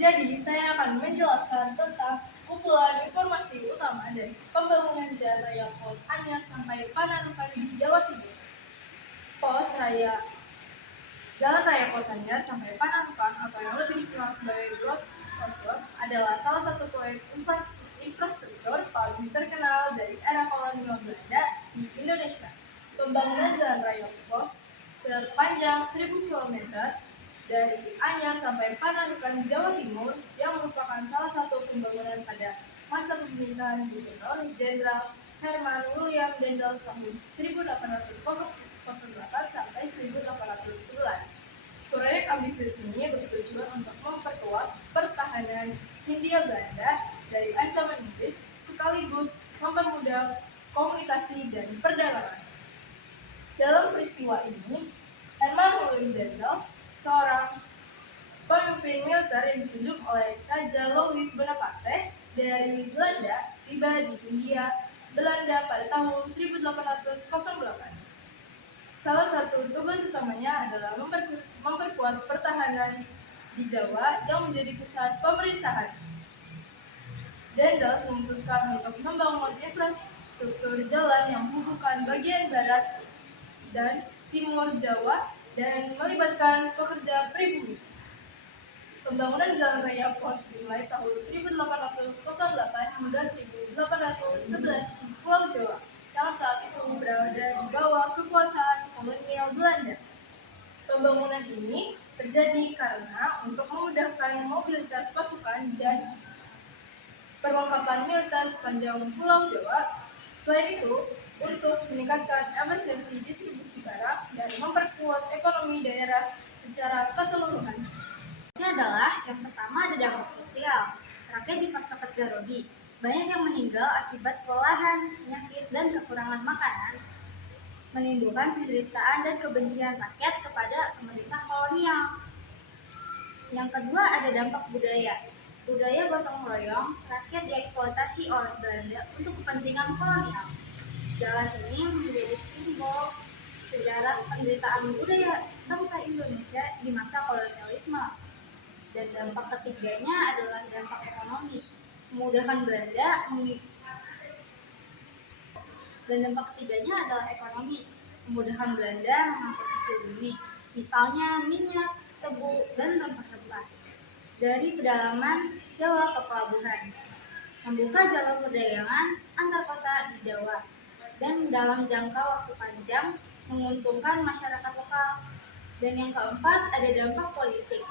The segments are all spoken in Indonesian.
Jadi, saya akan menjelaskan tentang kumpulan informasi utama dari pembangunan Jalan Raya Pos Anyar sampai Panarukan di Jawa Timur. Pos Raya Jalan Raya Pos Anyar sampai Panarukan atau yang lebih dikenal sebagai Road Pos Road adalah salah satu proyek infrastruktur paling terkenal dari era kolonial Belanda di Indonesia. Pembangunan Jalan Raya Pos sepanjang 1000 km dari Anyar sampai Panarukan, Jawa Timur yang merupakan salah satu pembangunan pada masa pemerintahan Gubernur Jenderal Herman William Dendels tahun 1808 sampai 1811. Proyek ambisius ini bertujuan untuk memperkuat pertahanan Hindia Belanda dari ancaman Inggris sekaligus mempermudah komunikasi dan perdagangan. Dalam peristiwa ini, Herman William Dendels, seorang pemimpin militer yang ditunjuk oleh Raja Louis Bonaparte dari Belanda, tiba di Hindia Belanda pada tahun 1808. Salah satu tugas utamanya adalah memperkuat pertahanan di Jawa yang menjadi pusat pemerintahan. Dendels memutuskan untuk membangun infrastruktur jalan yang menghubungkan bagian barat dan timur Jawa dan melibatkan pekerja pribumi. Pembangunan Jalan Raya Pos dimulai tahun 1808 hingga 1811 di Pulau Jawa, yang saat itu berada di bawah kekuasaan kolonial Belanda. Pembangunan ini terjadi karena untuk memudahkan mobilitas pasukan dan perlengkapan militer sepanjang Pulau Jawa. Selain itu, untuk meningkatkan efisiensi distribusi barang dan memperkuat ekonomi daerah secara keseluruhan. Ini adalah yang pertama ada dampak sosial. Rakyat dipaksa kerja rodi. Banyak yang meninggal akibat kelelahan, penyakit, dan kekurangan makanan, menimbulkan penderitaan dan kebencian rakyat kepada pemerintah kolonial. Yang kedua ada dampak budaya. Budaya gotong royong, rakyat dieksploitasi oleh Belanda untuk kepentingan kolonial. Jalan ini menjadi simbol sejarah penderitaan budaya bangsa Indonesia di masa kolonialisme. Dan dampak ketiganya adalah dampak ekonomi. Memudahkan Belanda dan dampak ketiganya adalah ekonomi. Memudahkan Belanda mengangkut hasil bumi, misalnya minyak, tebu, dan rempah-rempah dari pedalaman Jawa ke pelabuhan. Membuka jalur perdagangan antar kota di Jawa dan dalam jangka waktu panjang menguntungkan masyarakat lokal. Dan yang keempat ada dampak politik.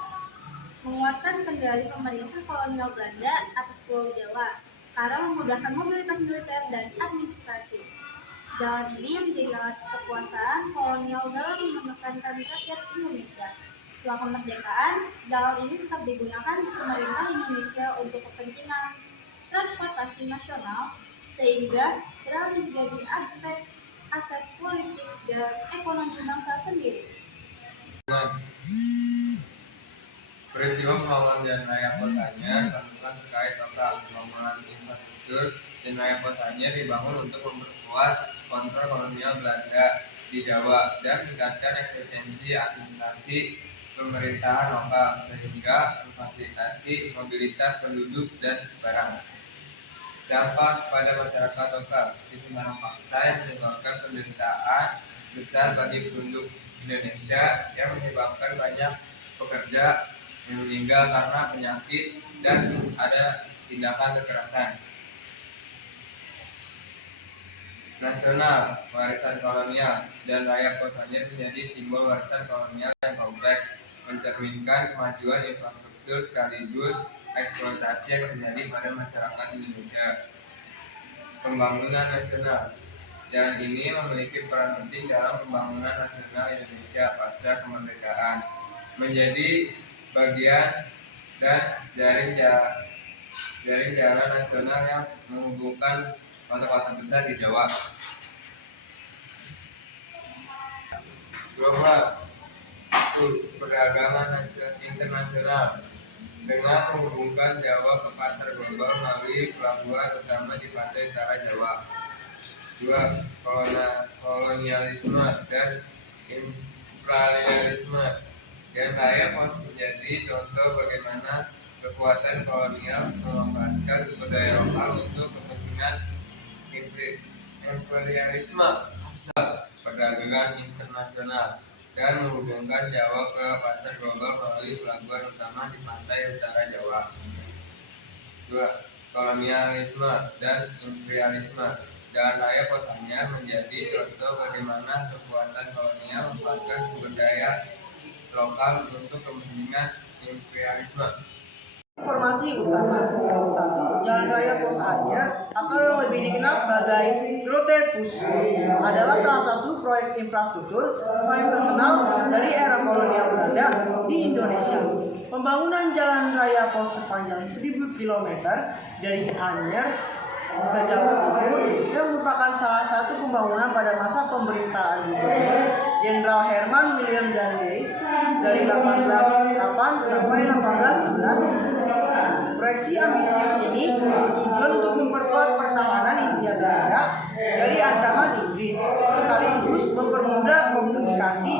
Menguatkan kendali pemerintah kolonial Belanda atas Pulau Jawa karena memudahkan mobilitas militer dan administrasi. Jalan ini menjadi alat kekuasaan kolonial dalam menekankan rakyat Indonesia. Setelah kemerdekaan, jalan ini tetap digunakan pemerintah Indonesia untuk kepentingan transportasi nasional sehingga beralih menjadi aset politik dan ekonomi bangsa sendiri. Peristiwa pembangunan Jalan Raya Pos Anyar tentukan terkait tentang pembangunan infrastruktur. Jalan Raya Pos Anyar dibangun untuk memperkuat kontrol kolonial Belanda di Jawa dan meningkatkan efisiensi administrasi pemerintahan lokal sehingga memfasilitasi mobilitas penduduk dan barang. Dampak pada masyarakat lokal, sistem barang paksa yang menyebabkan penderitaan besar bagi penduduk Indonesia yang menyebabkan banyak pekerja yang meninggal karena penyakit dan ada tindakan kekerasan. Nasional, warisan kolonial, dan Raya Pos Anyar menjadi simbol warisan kolonial yang kompleks, mencerminkan kemajuan infrastruktur sekaligus eksploitasi yang terjadi pada masyarakat Indonesia. Pembangunan nasional. Jalan ini memiliki peran penting dalam pembangunan nasional Indonesia pasca kemerdekaan, menjadi bagian dan jaring jalan nasional yang menghubungkan kota-kota besar di Jawa. Global, perdagangan internasional dengan menghubungkan Jawa ke pasar global melalui pelabuhan utama di pantai utara Jawa. 2. Kolonialisme dan imperialisme. Jalan Raya Pos menjadi contoh bagaimana kekuatan kolonial memanfaatkan budaya lokal untuk kepentingan imperialisme asal perdagangan internasional dan menghubungkan Jawa ke pasar global melalui pelabuhan utama di pantai utara Jawa. 2. Kolonialisme dan imperialisme. Jalan Raya Pos Anyar menjadi contoh bagaimana kekuatan kolonial memanfaatkan sumber daya lokal untuk kepentingan imperialisme. Informasi utama. 1. Jalan Raya Pos Anyar atau yang lebih dikenal sebagai Grote Pus adalah salah satu proyek infrastruktur paling terkenal dari era kolonial Belanda di Indonesia. Pembangunan Jalan Raya Pos sepanjang 1000 km dari Anyar ke Jawa Timur yang merupakan salah satu pembangunan pada masa pemerintahan Gubernur Jenderal Herman William Dandeis dari 1808 sampai 1811. Proyeksi ambisius ini bertujuan untuk memperkuat pertahanan Hindia Belanda dari ancaman Inggris, sekaligus mempermudah komunikasi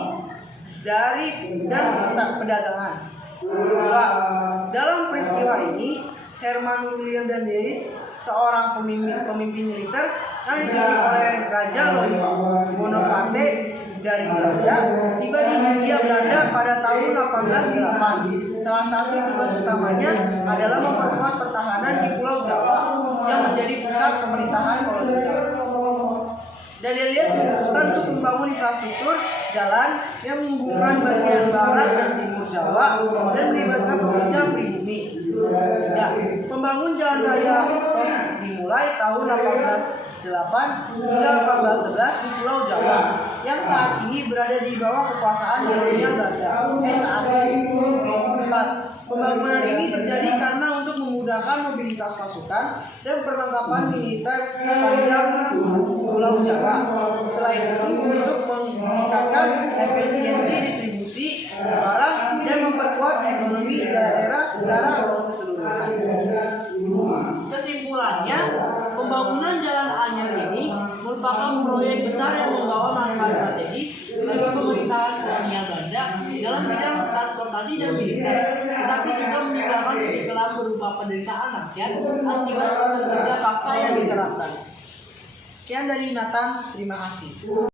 dan perdagangan. 2. Dalam peristiwa ini, Herman William Dandeis, seorang pemimpin militer yang dididik oleh Raja Louis Bonaparte dari Belanda, tiba di Hindia Belanda pada tahun 1808. Salah satu tugas utamanya adalah memperkuat pertahanan di Pulau Jawa yang menjadi pusat pemerintahan kolonial. Dandeis memutuskan untuk membangun infrastruktur jalan yang menghubungkan bagian barat dan timur Jawa dan melibatkan pekerja pribumi. 3. Pembangunan jalan raya Pos dimulai tahun 1808 hingga 1811 di Pulau Jawa yang saat ini berada di bawah kekuasaan kolonial Belanda. Saat itu. 4. Pembangunan ini terjadi karena untuk memudahkan mobilitas pasukan dan perlengkapan militer sepanjang Pulau Jawa. Selain itu, untuk meningkatkan efisiensi distribusi barang dan memperkuat ekonomi daerah secara keseluruhan. Kesimpulannya, pembangunan Jalan Anyar ini merupakan proyek besar yang membawa manfaat strategis bagi pemerintahan kolonial Belanda dalam bidang transportasi dan militer, tetapi juga meninggalkan sisi kelam berupa penderitaan rakyat akibat sistem kerja paksa yang diterapkan. Sekian dari Nathan, terima kasih.